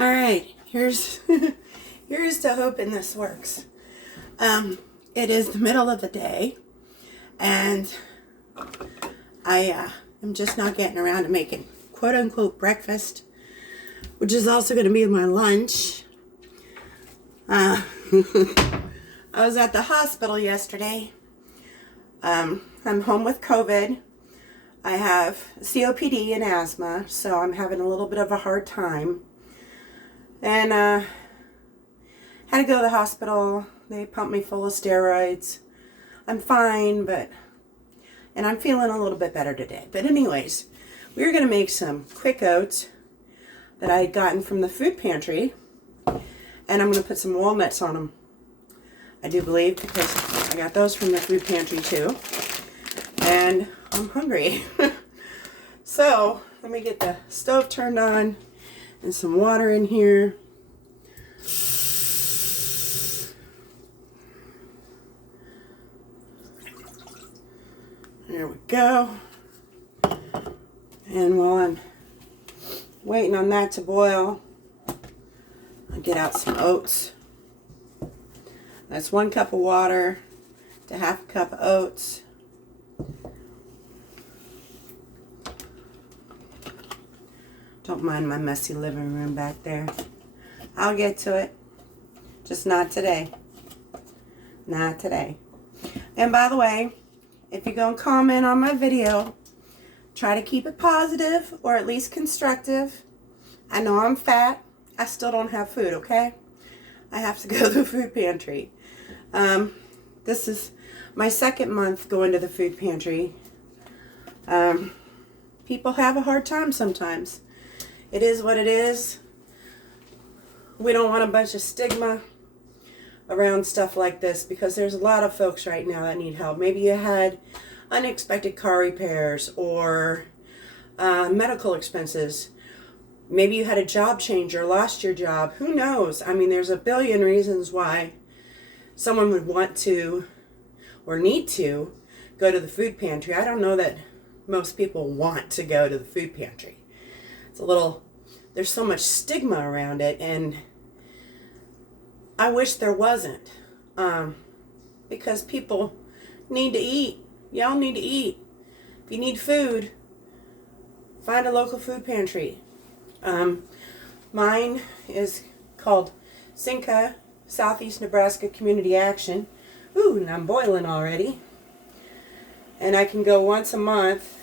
All right, here's here's to hoping this works. It is the middle of the day, and I am just not getting around to making quote unquote breakfast, which is also going to be my lunch. I was at the hospital yesterday. I'm home with COVID. I have COPD and asthma, so I'm having a little bit of a hard time. And had to go to the hospital. They pumped me full of steroids. I'm fine, and I'm feeling a little bit better today. But anyways, we're going to make some quick oats that I had gotten from the food pantry. And I'm going to put some walnuts on them. I do believe, because I got those from the food pantry too. And I'm hungry. So, let me get the stove turned on and some water in here. There we go. And while I'm waiting on that to boil, I'll get out some oats. That's 1 cup of water to half a cup of oats. Don't mind my messy living room back there. I'll get to it. Just not today. Not today. And by the way, if you're going to comment on my video, try to keep it positive or at least constructive. I know I'm fat. I still don't have food, okay? I have to go to the food pantry. This is my 2nd month going to the food pantry. People have a hard time sometimes. It is what it is. We don't want a bunch of stigma around stuff like this because there's a lot of folks right now that need help. Maybe you had unexpected car repairs or medical expenses. Maybe you had a job change or lost your job. Who knows? I mean, there's a billion reasons why someone would want to or need to go to the food pantry. I don't know that most people want to go to the food pantry. There's so much stigma around it, and I wish there wasn't, because people need to eat. Y'all need to eat. If you need food, find a local food pantry. Mine is called Cinca, Southeast Nebraska Community Action. Ooh, and I'm boiling already. And I can go once a month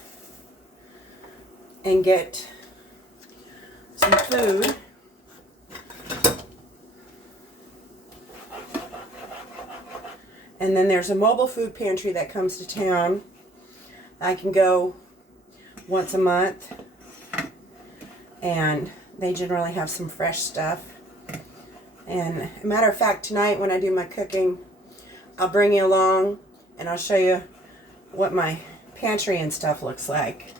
and get some food. And then there's a mobile food pantry that comes to town. I can go once a month, and they generally have some fresh stuff. And a matter of fact, tonight when I do my cooking, I'll bring you along and I'll show you what my pantry and stuff looks like.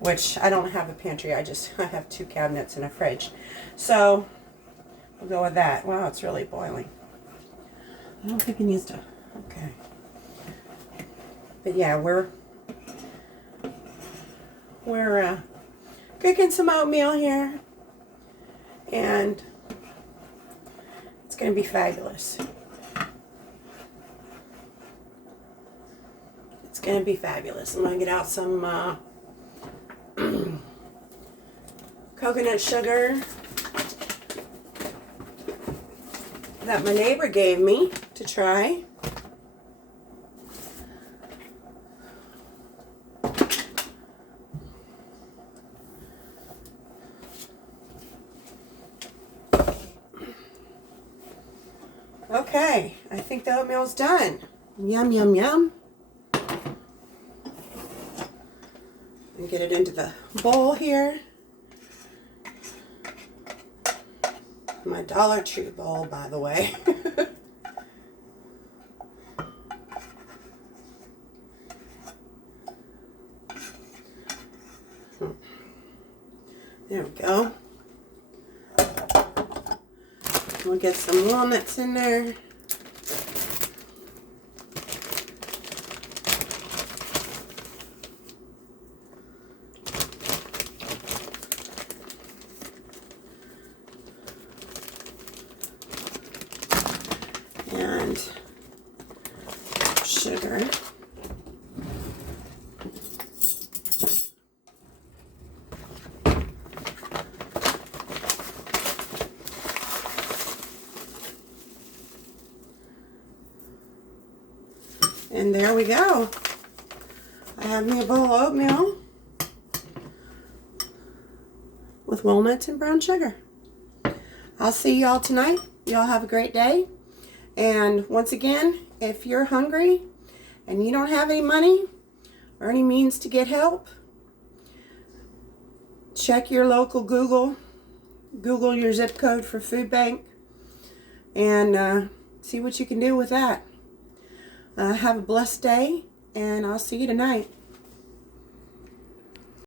Which I don't have a pantry, I have 2 cabinets and a fridge. So we'll go with that. Wow, it's really boiling. I don't think it needs to. Okay. But yeah, we're cooking some oatmeal here, and it's going to be fabulous. It's going to be fabulous. I'm going to get out some coconut sugar that my neighbor gave me to try. Okay, I think the oatmeal's done. Yum, yum, yum. And get it into the bowl here. My Dollar Tree bowl, by the way. There we go. We'll get some walnuts in there. sugar. And there we go. I have me a bowl of oatmeal with walnuts and brown sugar. I'll see y'all tonight. Y'all have a great day. And once again, if you're hungry and you don't have any money or any means to get help, check your local Google your zip code for food bank, and see what you can do with that. Have a blessed day, and I'll see you tonight.